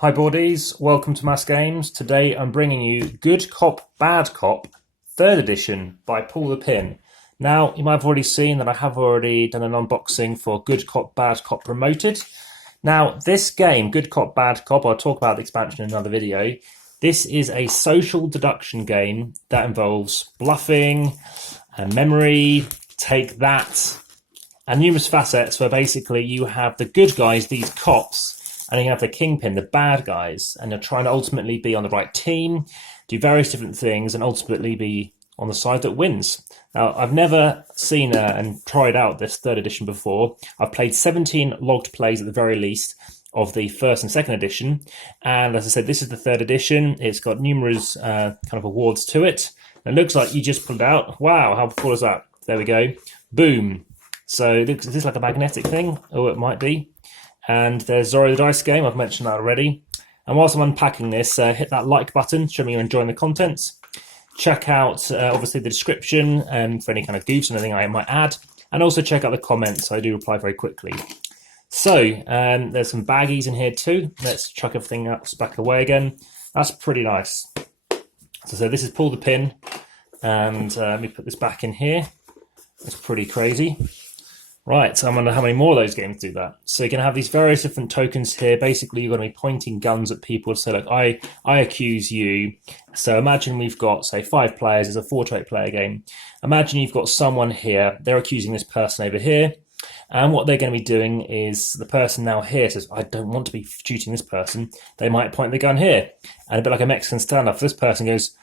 Hi Boardies, welcome to AmassGames. Today I'm bringing you Good Cop, Bad Cop, 3rd edition by Pull the Pin. Now, you might have already seen that I have already done an unboxing for Good Cop, Bad Cop Promoted. Now, this game, Good Cop, Bad Cop, I'll talk about the expansion in another video. This is a social deduction game that involves bluffing, and memory, take that, and numerous facets where basically you have the good guys, these cops, and you have the kingpin, the bad guys, and you're trying to ultimately be on the right team, do various different things, and ultimately be on the side that wins. Now, I've never seen and tried out this 3rd edition before. I've played 17 logged plays at the very least of the 1st and 2nd edition, and as I said, this is the 3rd edition. It's got numerous kind of awards to it. It looks like you just pulled it out. Wow, how cool is that? There we go. Boom. So is this like a magnetic thing? Oh, it might be. And there's Zorro the Dice game, I've mentioned that already. And whilst I'm unpacking this, hit that like button, show me you're enjoying the contents. Check out, obviously, the description for any kind of goofs and anything I might add. And also check out the comments, I do reply very quickly. So, there's some baggies in here too. Let's chuck everything else back away again. That's pretty nice. So this is Pull the Pin. And let me put this back in here. That's pretty crazy. Right, so I wonder how many more of those games do that. So you're going to have these various different tokens here. Basically, you're going to be pointing guns at people to say, look, I accuse you. So imagine we've got, say, 5 players. It's a 4 to 8 player game. Imagine you've got someone here. They're accusing this person over here. And what they're going to be doing is the person now here says, I don't want to be shooting this person. They might point the gun here. And a bit like a Mexican standoff, this person goes,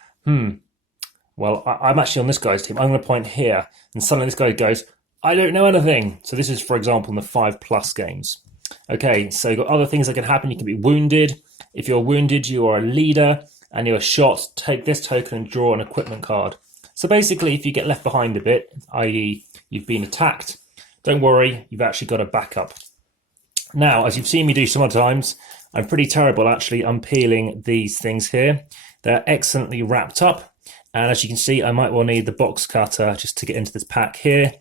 well, I'm actually on this guy's team. I'm going to point here. And suddenly this guy goes, I don't know anything. So this is, for example, in the 5+ games. Okay, so you've got other things that can happen. You can be wounded. If you're wounded, you are a leader and you're shot. Take this token and draw an equipment card. So basically, if you get left behind a bit, i.e. you've been attacked, don't worry, you've actually got a backup. Now, as you've seen me do some other times, I'm pretty terrible actually unpeeling these things here. They're excellently wrapped up. And as you can see, I might well need the box cutter just to get into this pack here,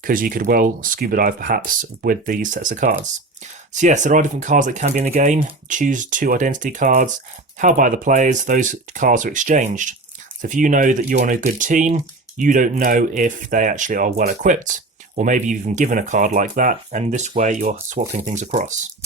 because you could well scuba dive perhaps with these sets of cards. So yes, there are different cards that can be in the game. Choose 2 identity cards. How by the players, those cards are exchanged. So if you know that you're on a good team, you don't know if they actually are well equipped, or maybe you've been given a card like that, and this way you're swapping things across.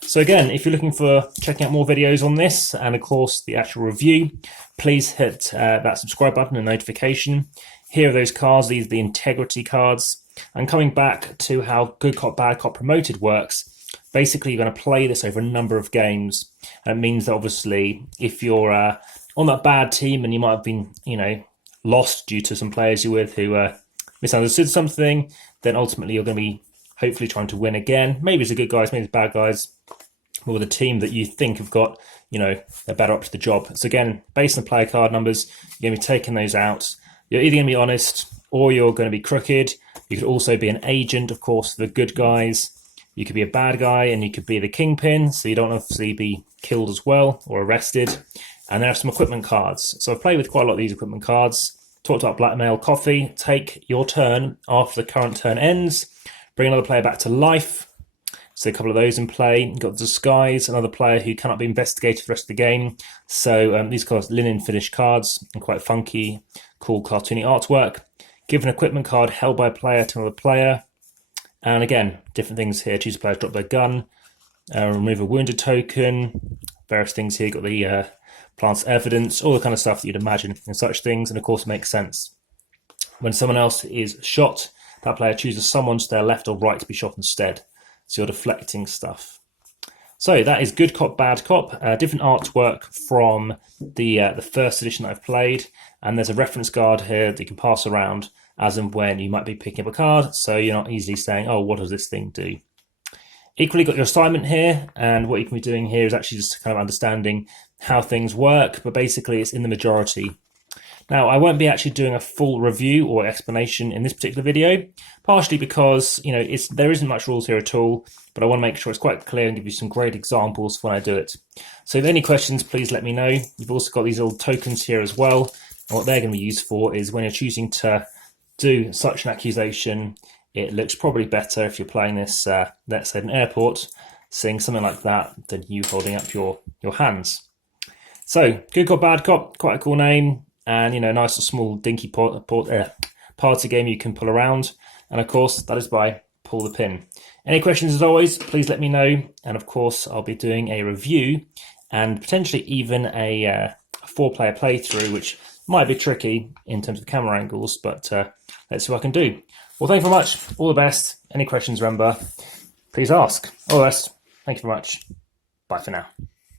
So again, if you're looking for checking out more videos on this, and of course the actual review, please hit that subscribe button and notification. Here are those cards, these are the integrity cards. And coming back to how Good Cop, Bad Cop Promoted works, basically you're going to play this over a number of games. And it means that obviously if you're on that bad team and you might have been, lost due to some players you're with who misunderstood something, then ultimately you're going to be hopefully trying to win again. Maybe it's the good guys, maybe it's bad guys, or with a team that you think have got, they're better up to the job. So again, based on player card numbers, you're going to be taking those out. You're either going to be honest or you're going to be crooked. You could also be an agent, of course, the good guys. You could be a bad guy and you could be the kingpin, so you don't obviously be killed as well or arrested. And there are some equipment cards. So I've played with quite a lot of these equipment cards. Talked about blackmail, coffee. Take your turn after the current turn ends. Bring another player back to life. So a couple of those in play. You've got disguise, another player who cannot be investigated for the rest of the game. So these cards, linen finish cards, and quite funky, cool cartoony artwork. Give an equipment card held by a player to another player. And again, different things here. Choose a player to drop their gun. Remove a wounded token. Various things here. Got the plant's evidence, all the kind of stuff that you'd imagine in such things. And of course, it makes sense. When someone else is shot, that player chooses someone to their left or right to be shot instead. So you're deflecting stuff. So that is Good Cop, Bad Cop. Different artwork from the 1st edition that I've played. And there's a reference card here that you can pass around as and when you might be picking up a card. So you're not easily saying, oh, what does this thing do? Equally got your assignment here. And what you can be doing here is actually just kind of understanding how things work. But basically it's in the majority. Now, I won't be actually doing a full review or explanation in this particular video, partially because, there isn't much rules here at all, but I want to make sure it's quite clear and give you some great examples when I do it. So if any questions, please let me know. You've also got these little tokens here as well. And what they're going to be used for is when you're choosing to do such an accusation, it looks probably better if you're playing this, let's say, at an airport. seeing something like that than you holding up your hands. So, Good Cop, Bad Cop, quite a cool name, and nice little small dinky party game you can pull around. And of course, that is by Pull the Pin. Any questions, as always, please let me know. And of course, I'll be doing a review and potentially even a 4-player playthrough, which might be tricky in terms of camera angles, but let's see what I can do. Well, thank you very much. All the best. Any questions, remember, please ask. All the best. Thank you very much. Bye for now.